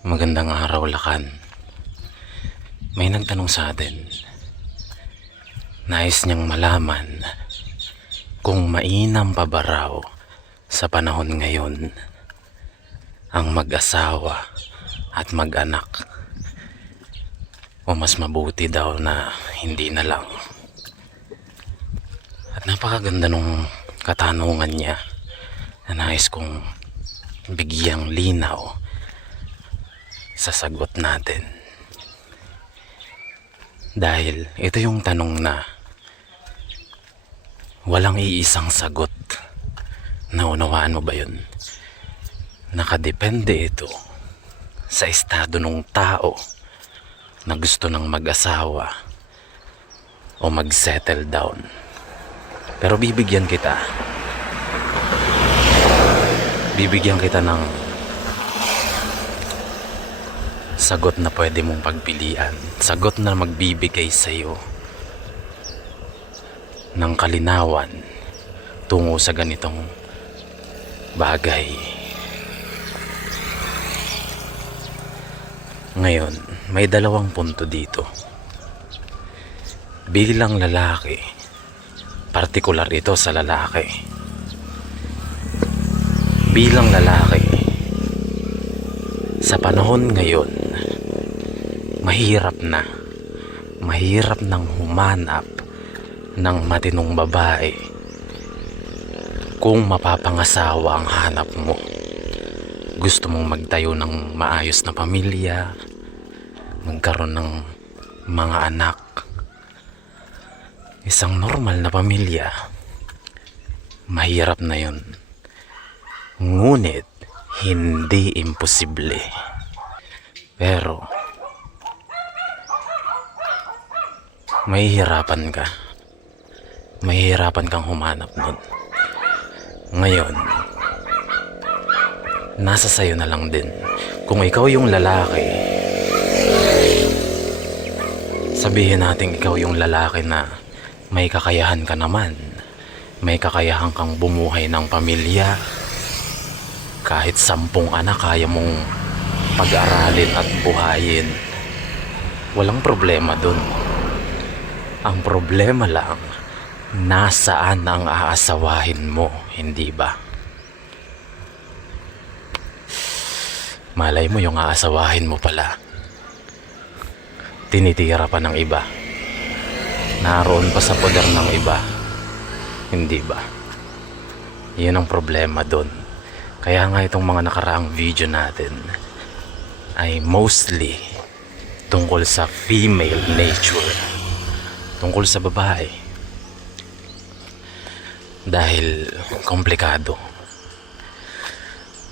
Magandang araw, Lakan. May nagtanong sa atin. Nais niyang malaman kung mainam pa ba raw sa panahon ngayon ang mag-asawa at mag-anak, o mas mabuti daw na hindi na lang. At napakaganda nung katanungan niya na nais kong bigyang linaw sa sagot natin. Dahil ito yung tanong na walang iisang sagot. Naunawaan mo ba yun? Nakadepende ito sa estado ng tao na gusto ng mag-asawa o mag-settle down. Pero bibigyan kita ng sagot na pwede mong pagpilian. Sagot na magbibigay sa iyo ng kalinawan tungo sa ganitong bagay. Ngayon, may dalawang punto dito. Bilang lalaki, partikular ito sa lalaki. Bilang lalaki, sa panahon ngayon, mahirap nang humanap ng matinong babae kung mapapangasawa ang hanap mo. Gusto mong magtayo ng maayos na pamilya, magkaroon ng mga anak, isang normal na pamilya. Mahirap na yun, ngunit hindi imposible. Pero mahihirapan kang humanap nun. Ngayon, nasa sayo na lang din. Kung ikaw yung lalaki, sabihin natin ikaw yung lalaki na may kakayahan ka naman, may kakayahan kang bumuhay ng pamilya, kahit 10 anak kaya mong pag-aralin at buhayin, walang problema dun. Ang problema lang, nasaan ang aasawahin mo, hindi ba? Malay mo yung aasawahin mo pala tinitira pa ng iba, naroon pa sa poder ng iba, hindi ba? Yun ang problema dun. Kaya nga itong mga nakaraang video natin ay mostly tungkol sa female nature, tungkol sa babae. Dahil komplikado,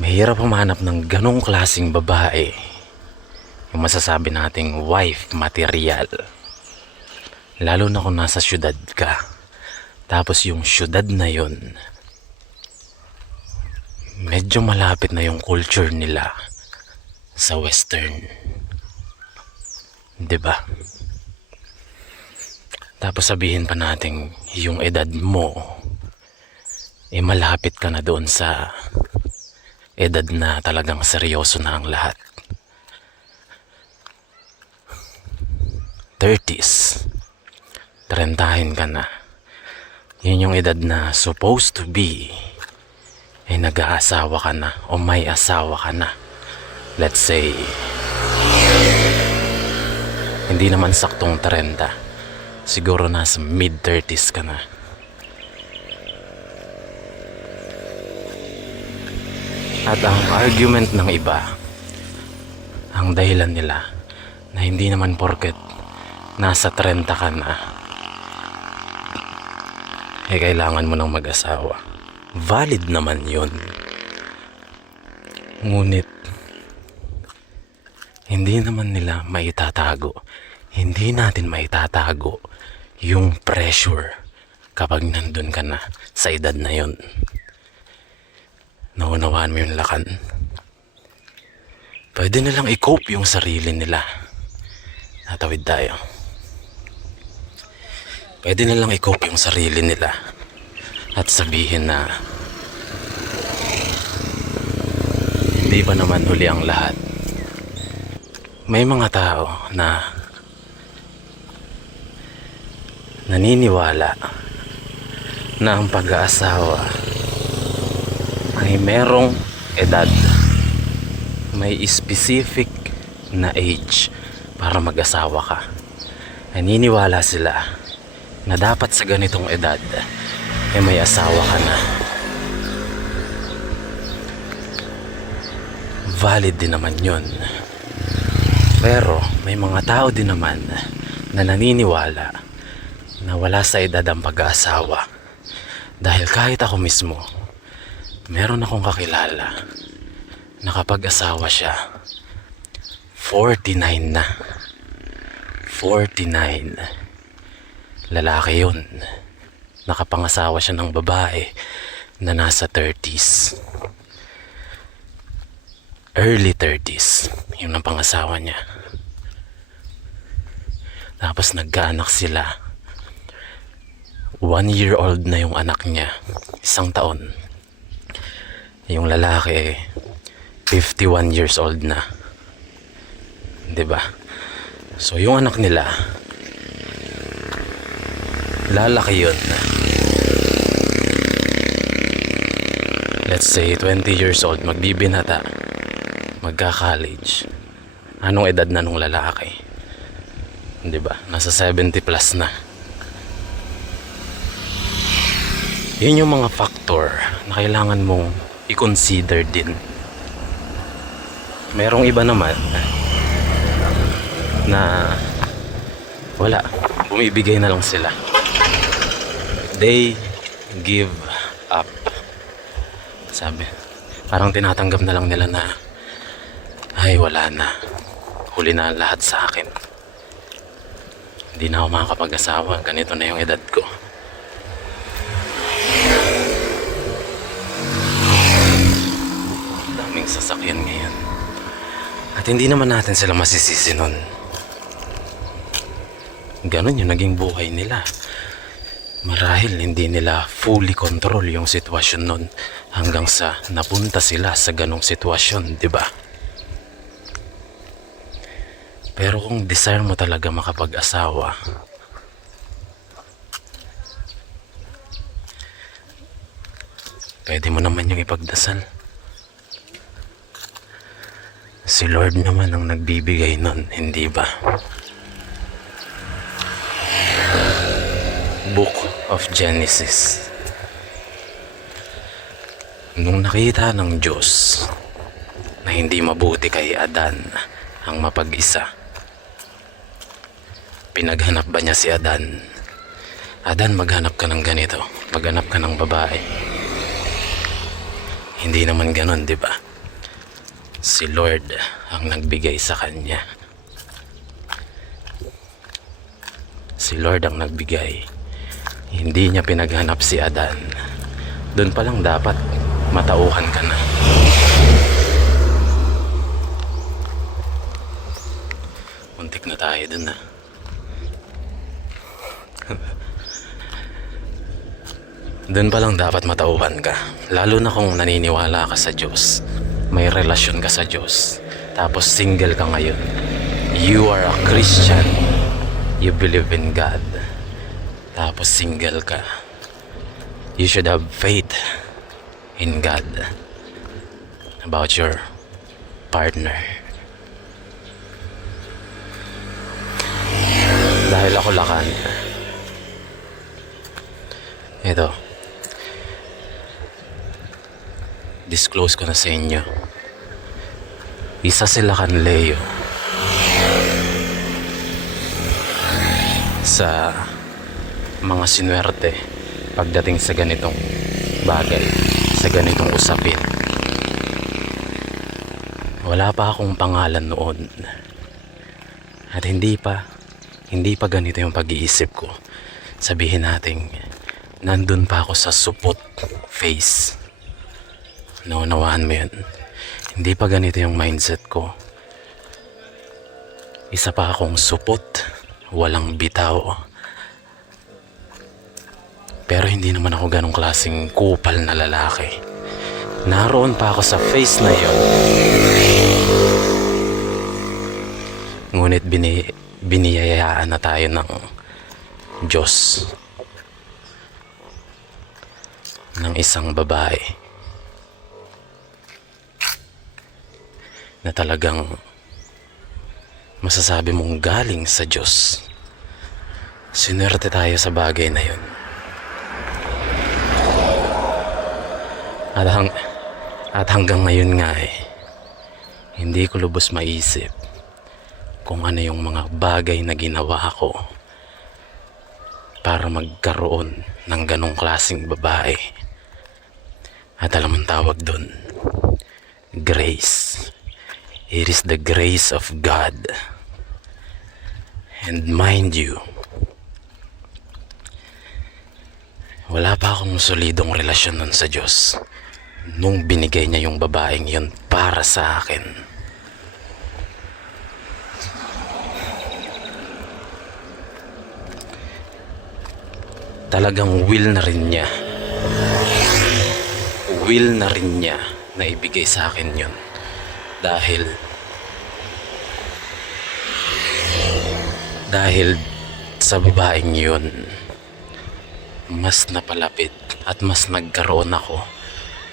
mahirap humanap ng ganong klaseng babae, yung masasabi nating wife material, lalo na kung nasa syudad ka. Tapos yung syudad na yun, medyo malapit na yung culture nila sa western, 'di ba? Tapos sabihin pa natin yung edad mo, malapit ka na doon sa edad na talagang seryoso na ang lahat. 30s, 30 ka na. Yun yung edad na supposed to be nag-aasawa ka na o may asawa ka na. Let's say hindi naman saktong 30, siguro nasa mid-30s ka na. At ang argument ng iba, ang dahilan nila na hindi naman porket nasa 30 ka na kailangan mo ng mag-asawa. Valid naman yun. Ngunit hindi naman nila maitatago, hindi natin maitatago yung pressure kapag nandun ka na sa edad na yun. Naunawaan mo yung Lakan? Pwede nilang i-cope yung sarili nila. Natawid tayo. Pwede nilang i-cope yung sarili nila at sabihin na hindi pa naman huli ang lahat. May mga tao na naniniwala na ang pag-aasawa ay merong edad, may specific na age para mag-asawa ka. Naniniwala sila na dapat sa ganitong edad may asawa ka na. Valid din naman yun. Pero may mga tao din naman na naniniwala na wala sa edad ang pag-aasawa. Dahil kahit ako mismo, meron akong kakilala na kapag asawa siya, 49 na. 49. Lalaki yun. Nakapangasawa siya ng babae na nasa 30s. Early 30s. Yung ang pangasawa niya. Tapos nagkaanak sila. 1-year-old na yung anak niya. 1 taon. Yung lalaki 51 years old na. 'Di ba? So yung anak nila, lalaki yun. Let's say 20 years old, magbibinata, magka-college. Anong edad na nung lalaki? 'Di ba? Nasa 70 plus na. Yun yung mga factor na kailangan mong i-consider din. Merong iba naman na wala, bumibigay na lang sila. They give up. Sabi, parang tinatanggap na lang nila na ay wala na, huli na lahat sa akin, hindi na ako makakapag-asawa, ganito na yung edad ko. Daming sasakyan ngayon at hindi naman natin sila masisisi nun. Ganon yung naging buhay nila. Marahil hindi nila fully control yung sitwasyon nun hanggang sa napunta sila sa ganong sitwasyon, di ba? Pero kung desire mo talaga makapag-asawa, pwede mo naman yung ipagdasal. Si Lord naman ang nagbibigay nun, hindi ba? Book of Genesis. Nung nakita ng Diyos na hindi mabuti kay Adan ang mapag-isa, pinaghanap ba niya si Adan? Adan, maghanap ka ng ganito, maghanap ka ng babae. Hindi naman ganon, di ba? Si Lord ang nagbigay sa kanya. Si Lord ang nagbigay. Hindi niya pinaghanap si Adan. Doon pa lang dapat matauhan ka na. Muntik na tayo doon na. Doon pa lang dapat matauhan ka. Lalo na kung naniniwala ka sa Diyos, may relasyon ka sa Diyos, tapos single ka ngayon. You are a Christian. You believe in God. Tapos single ka. You should have faith in God about your partner. Dahil ako lakan, ito, disclose ko na sa inyo, isa sila kan Leo sa mga sinuwerte pagdating sa ganitong bagay, sa ganitong usapin. Wala pa akong pangalan noon at hindi pa ganito yung pag-iisip ko. Sabihin natin nandun pa ako sa supot phase. Naunawaan mo yun? Hindi pa ganito yung mindset ko. Isa pa akong supot, walang bitaw. Pero hindi naman ako ganong klaseng kupal na lalaki. Naroon pa ako sa phase na yon Ngunit biniyayaan na tayo ng Diyos ng isang babae na talagang masasabi mong galing sa Diyos. Sinwerte tayo sa bagay na yun. At hanggang ngayon nga hindi ko lubos maisip kung ano yung mga bagay na ginawa ko para magkaroon ng ganong klaseng babae. At alam mong tawag dun, grace. It is the grace of God. And mind you, wala pa akong solidong relasyon nun sa Diyos nung binigay niya yung babaeng yun para sa akin. Talagang will na rin niya na ibigay sa akin yun dahil sa babaeng yun mas napalapit at mas nagkaroon ako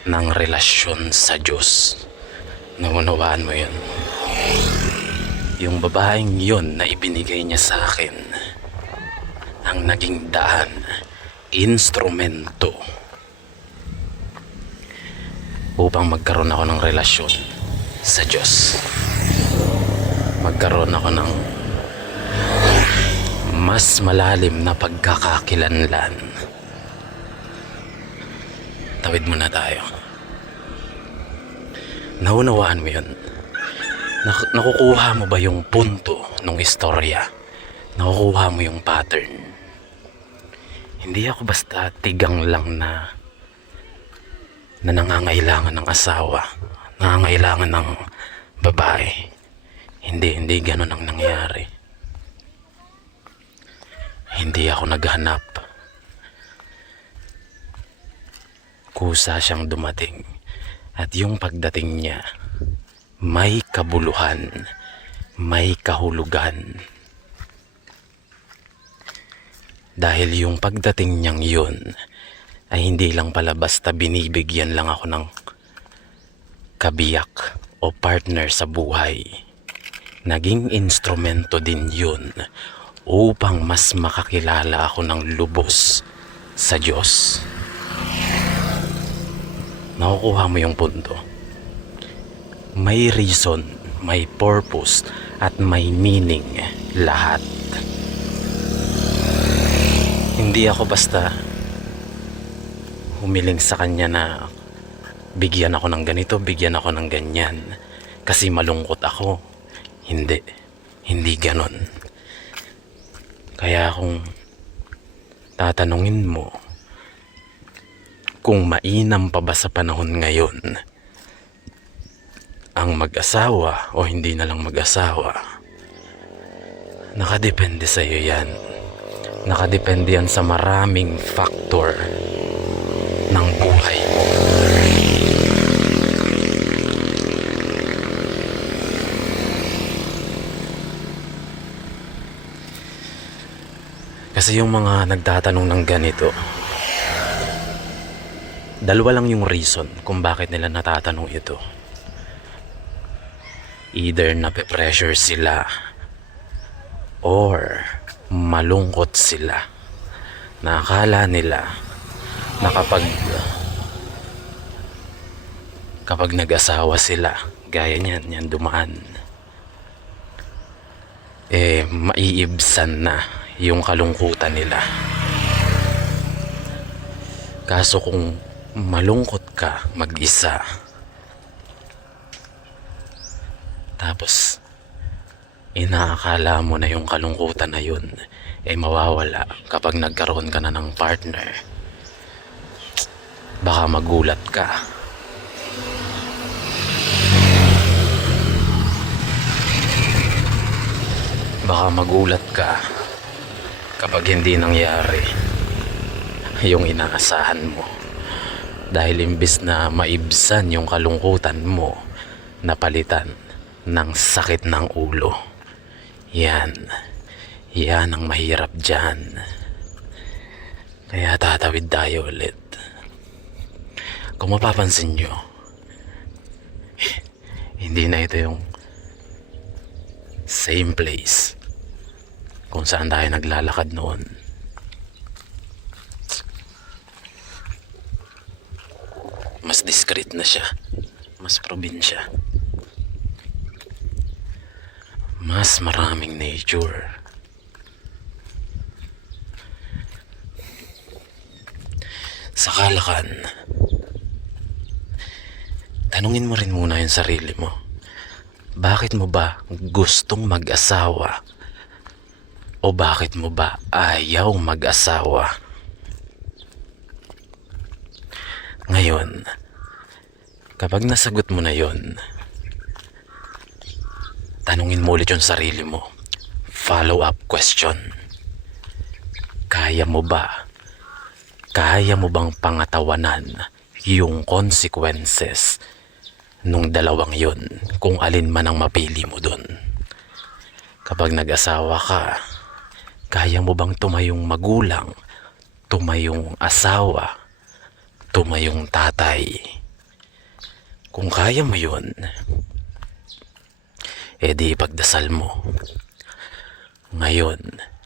ng relasyon sa Diyos. Naunawaan mo yun? Yung babaeng yun na ibinigay niya sa akin ang naging daan, instrumento upang magkaroon ako ng relasyon sa Diyos. Magkaroon ako ng mas malalim na pagkakakilanlan. Tawid muna tayo. Naunawaan mo yun? Nakukuha mo ba yung punto ng istorya? Nakukuha mo yung pattern? Hindi ako basta tigang lang na nangangailangan ng asawa, nangangailangan ng babae. Hindi ganun ang nangyari. Hindi ako naghanap. Kusa siyang dumating. At yung pagdating niya, may kabuluhan, may kahulugan. Dahil yung pagdating niyang yun, ay hindi lang pala basta binibigyan lang ako ng kabiyak o partner sa buhay. Naging instrumento din yun upang mas makakilala ako ng lubos sa Diyos. Nakukuha mo yung punto. May reason, may purpose, at may meaning lahat. Hindi ako basta humiling sa kanya na bigyan ako ng ganito, bigyan ako ng ganyan kasi malungkot ako. Hindi ganon. Kaya kung tatanungin mo kung mainam pa ba sa panahon ngayon ang mag-asawa o hindi na lang mag-asawa, nakadepende sa iyo yan. Nakadepende yan sa maraming factor ng buhay mo. Kasi yung mga nagtatanong ng ganito, dalawa lang yung reason kung bakit nila natatanong ito. Either nape-pressure sila or malungkot sila na akala nila na kapag nag-asawa sila, gaya niyan, yan dumaan, maiibsan na yung kalungkutan nila. Kaso kung malungkot ka mag-isa, tapos inaakala mo na yung kalungkutan na yun mawawala kapag nagkaroon ka na ng partner, baka magulat ka. Baka magulat ka kapag hindi nangyari yung inaasahan mo. Dahil imbis na maibsan yung kalungkutan mo, napalitan ng sakit ng ulo. Yan. Yan ang mahirap dyan. Kaya tatawid tayo ulit. Kung mapapansin nyo, hindi na ito yung same place kung saan tayo naglalakad noon. Mas discreet na siya. Mas probinsya. Mas maraming nature. Sa Kalakan, tanungin mo rin muna yung sarili mo. Bakit mo ba gustong mag-asawa? O bakit mo ba ayaw mag-asawa? Ngayon, kapag nasagot mo na yon, tanungin mo ulit yung sarili mo. Follow-up question. Kaya mo ba? Kaya mo bang pangatawanan yung consequences nung dalawang yun, kung alin man ang mapili mo dun? Kapag nag-asawa ka, kaya mo bang tumayong magulang, tumayong asawa, tumayong tatay? Kung kaya mo yun, edi ipagdasal mo. Ngayon,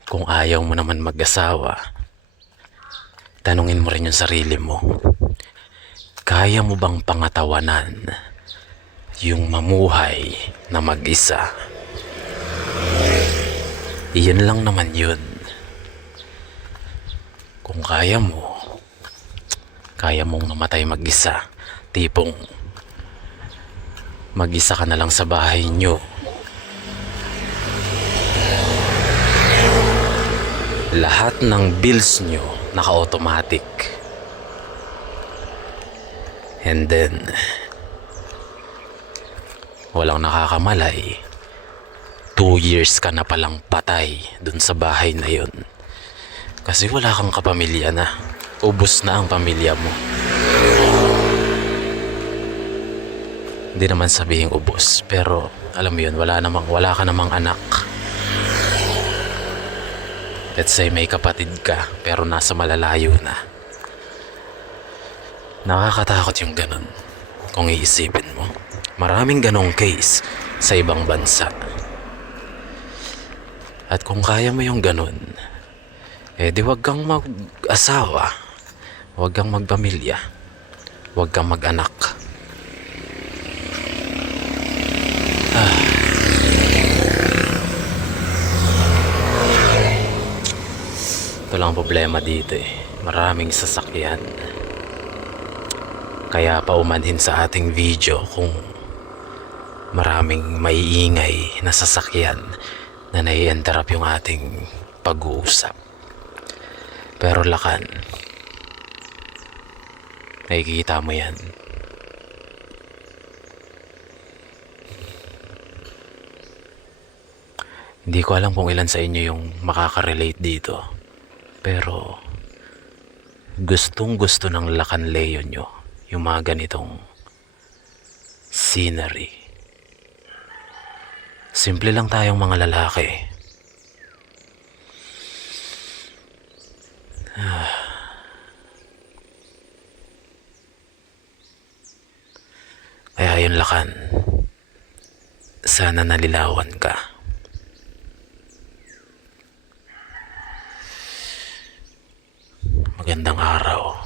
kung ayaw mo naman mag-asawa, tanungin mo rin yung sarili mo. Kaya mo bang pangatawanan yung mamuhay na mag-isa? Iyan lang naman yun. Kung kaya mong mamatay mag-isa. Tipong mag-isa ka na lang sa bahay nyo. Lahat ng bills nyo naka-automatic. And then, walang nakakamalay, 2 years ka na palang patay dun sa bahay na yun. Kasi wala kang kapamilya na. Ubus na ang pamilya mo. Hindi naman sabihing ubos, pero alam mo yun, wala ka namang anak. Let's say may kapatid ka, pero nasa malalayo na. Nakakatakot yung ganun. Kung iisipin mo, maraming ganong case sa ibang bansa. At kung kaya mo yung ganun, di wag kang mag-asawa, wag kang magpamilya, wag kang mag-anak. Ito lang ang problema dito maraming sasakyan. Kaya paumanhin sa ating video kung maraming maiingay na sasakyan na nai-interrupt yung ating pag-uusap. Pero Lakan, nakikita mo yan. Hindi ko alam kung ilan sa inyo yung makaka-relate dito. Pero gustong gusto ng Lakan Leo nyo yung mga ganitong scenery. Simple lang tayong mga lalaki. Kaya yun Lakan, sana nalilawan ka. Magandang araw.